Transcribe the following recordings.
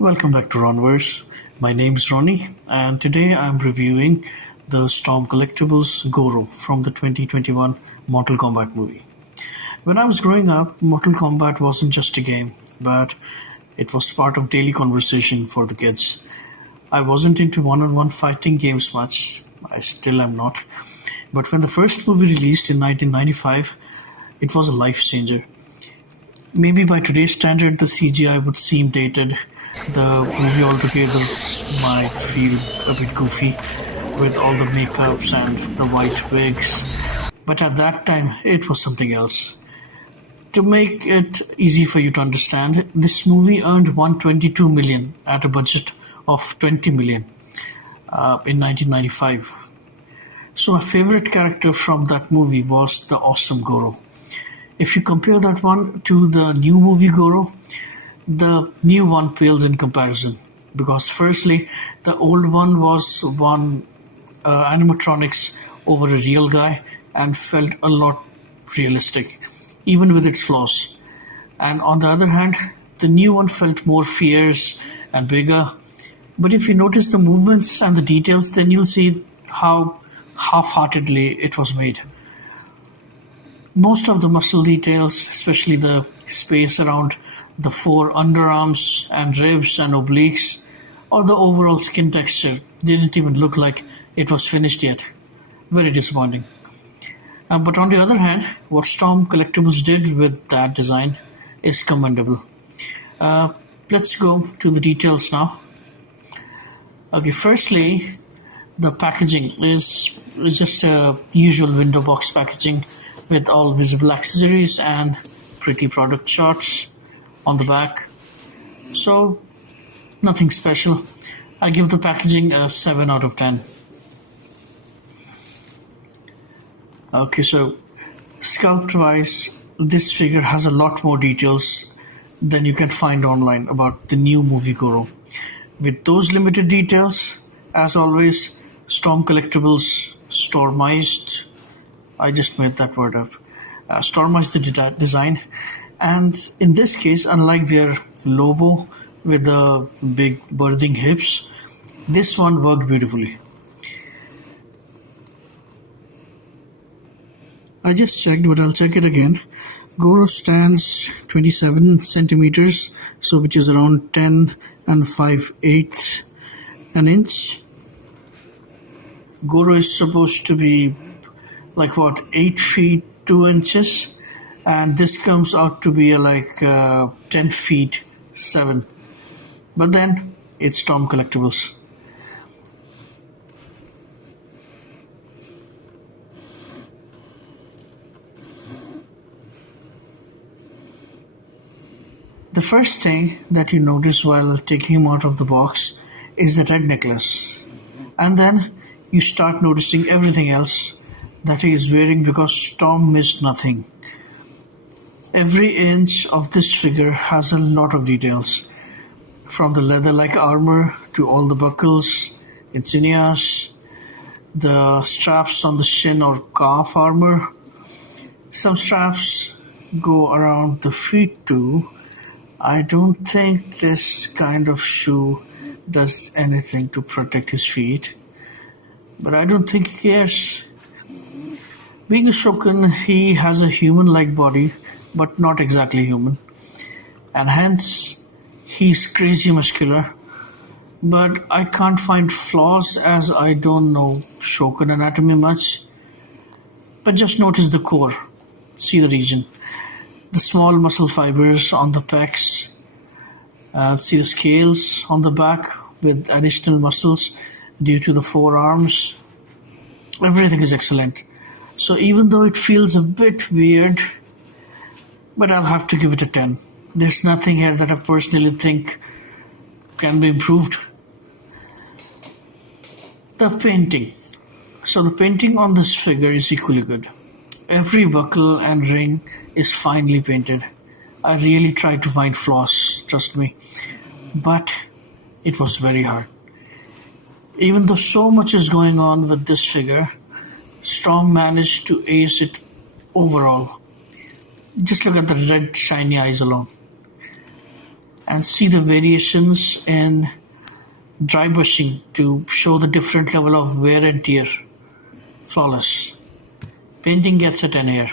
Welcome back to Ronverse. My name is Ronnie, and today I'm reviewing the Storm Collectibles Goro from the 2021 Mortal Kombat movie. When I was growing up, Mortal Kombat wasn't just a game, but it was part of daily conversation for the kids. I wasn't into one-on-one fighting games much. I still am not. But when the first movie released in 1995, it was a life changer. Maybe by today's standard, the CGI would seem dated. The movie altogether might feel a bit goofy with all the makeups and the white wigs. But at that time, it was something else. To make it easy for you to understand, this movie earned 122 million at a budget of 20 million in 1995. So my favorite character from that movie was the awesome Goro. If you compare that one to the new movie Goro, the new one pales in comparison. Because firstly, the old one was one animatronics over a real guy and felt a lot realistic, even with its flaws. And on the other hand, the new one felt more fierce and bigger. But if you notice the movements and the details, then you'll see how half-heartedly it was made. Most of the muscle details, especially the space around the four underarms and ribs and obliques, or the overall skin texture, didn't even look like it was finished yet. Very disappointing. But on the other hand, what Storm Collectibles did with that design is commendable. Let's go to the details now. Okay, firstly, the packaging is just a usual window box packaging with all visible accessories and pretty product shots on the back. So, nothing special. I give the packaging a 7 out of 10. Okay, so sculpt wise, this figure has a lot more details than you can find online about the new movie Goro. With those limited details, as always, Storm Collectibles stormized. I just made that word up. Stormized the design, and in this case, unlike their Lobo with the big birthing hips, this one worked beautifully. I just checked, but I'll check it again. Goro stands 27 centimeters, so which is around 10 and 5/8 an inch. Goro is supposed to be like 8 feet 2 inches, and this comes out to be 10 feet 7. But then it's Storm Collectibles. The first thing that you notice while taking him out of the box is the red necklace, and then you start noticing everything else that he is wearing because Storm missed nothing. Every inch of this figure has a lot of details, from the leather-like armor to all the buckles, insignias, the straps on the shin or calf armor. Some straps go around the feet too. I don't think this kind of shoe does anything to protect his feet, but I don't think he cares. Being a Shogun, he has a human-like body, but not exactly human, and hence he's crazy muscular. But I can't find flaws as I don't know Shogun anatomy much. But just notice the core, see the region, the small muscle fibers on the pecs, see the scales on the back with additional muscles due to the forearms. Everything is excellent. So even though it feels a bit weird, but I'll have to give it a 10. There's nothing here that I personally think can be improved. The painting. So the painting on this figure is equally good. Every buckle and ring is finely painted. I really tried to find flaws, trust me. But it was very hard. Even though so much is going on with this figure, Storm managed to ace it overall. Just look at the red shiny eyes alone. and see the variations in dry brushing to show the different level of wear and tear. Flawless. Painting gets a 10 here.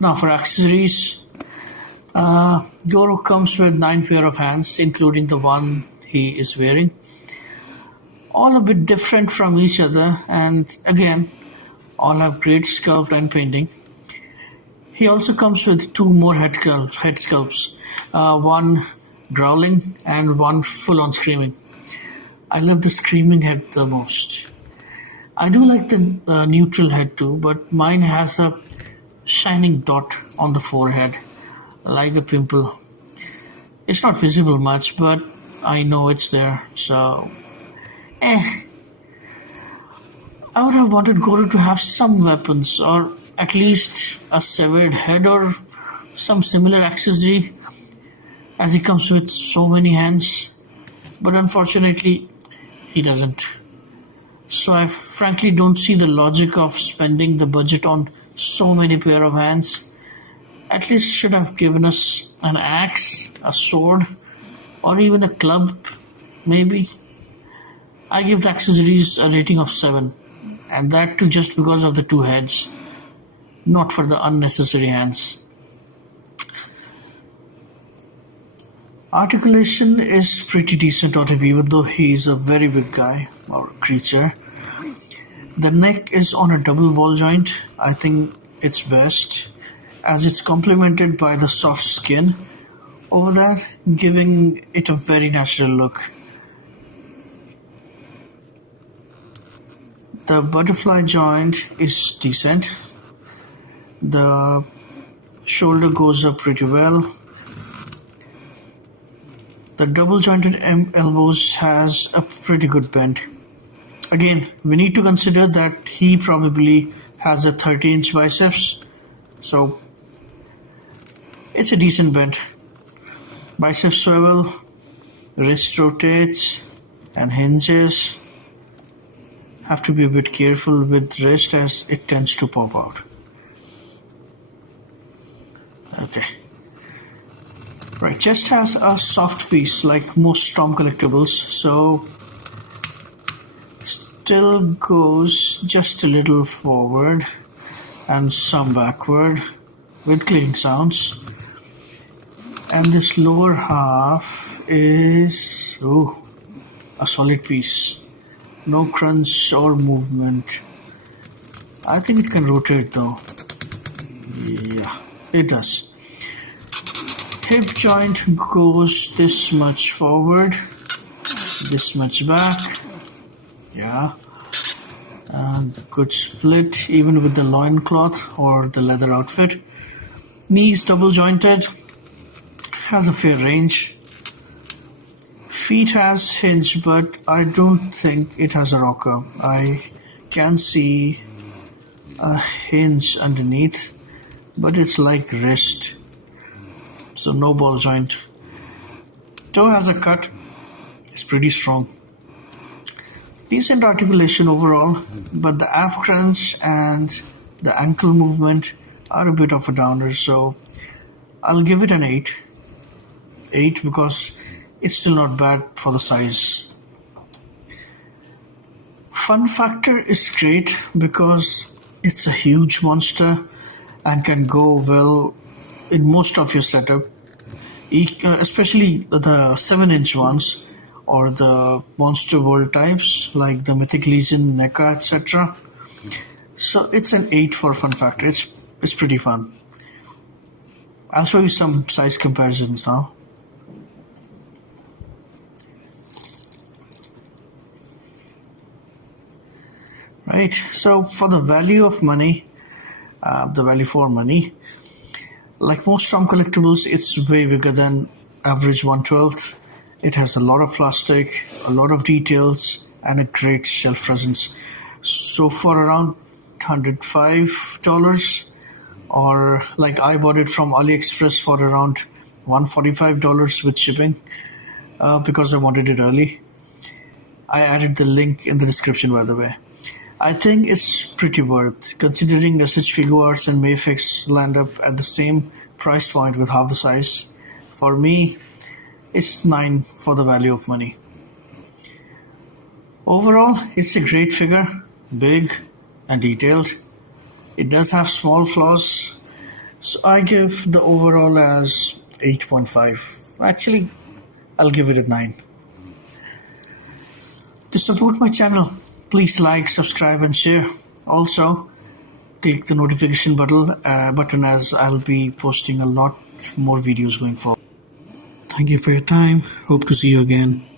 Now for accessories, Goro comes with 9 pair of hands, including the one he is wearing. All a bit different from each other, and again, all have great sculpt and painting. He also comes with 2 more head sculpts, one growling and one full-on screaming. I love the screaming head the most. I do like the neutral head too, but mine has a shining dot on the forehead, like a pimple. It's not visible much, but I know it's there, so I would have wanted Goro to have some weapons, or at least a severed head or some similar accessory, as he comes with so many hands. But unfortunately, he doesn't. So I frankly don't see the logic of spending the budget on so many pair of hands. At least should have given us an axe, a sword, or even a club, maybe. I give the accessories a rating of 7, and that too just because of the 2 heads, not for the unnecessary hands. Articulation is pretty decent on him, even though he is a very big guy or creature. The neck is on a double ball joint. I think it's best, as it's complemented by the soft skin over that, giving it a very natural look. The butterfly joint is decent. The shoulder goes up pretty well. The double jointed elbows has a pretty good bend. Again, we need to consider that he probably has a 30-inch biceps, so it's a decent bend. Bicep swivel, wrist rotates and hinges. Have to be a bit careful with wrist as it tends to pop out. Okay. Right, chest has a soft piece like most Storm collectibles, so still goes just a little forward and some backward with clicking sounds. And this lower half is a solid piece. No crunch or movement. I think it can rotate though. Yeah, it does. Hip joint goes this much forward, this much back. Yeah. Good split even with the loincloth or the leather outfit. Knees double jointed. Has a fair range. Feet has hinge, but I don't think it has a rocker. I can see a hinge underneath, but it's like wrist, so no ball joint. Toe has a cut. It's pretty strong. Decent articulation overall, but the ab crunch and the ankle movement are a bit of a downer, so I'll give it an 8. 8 because it's still not bad for the size. Fun factor is great because it's a huge monster and can go well in most of your setup, especially the 7-inch ones or the Monster World types like the Mythic Legion, NECA, etc. So it's an 8 for fun factor. It's pretty fun. I'll show you some size comparisons now. Right, so for the value of money, the value for money, like most Storm collectibles, it's way bigger than average 1/12. It has a lot of plastic, a lot of details, and a great shelf presence. So for around $105, or like I bought it from AliExpress for around $145 with shipping, because I wanted it early. I added the link in the description, by the way. I think it's pretty worth, considering SH Figuarts and Mayfix land up at the same price point with half the size For me, it's 9 for the value of money. Overall, it's a great figure, big and detailed. It does have small flaws, so I give the overall as 8.5. Actually, I'll give it a 9. To support my channel, please like, subscribe and share. Also, click the notification button as I'll be posting a lot more videos going forward. Thank you for your time. Hope to see you again.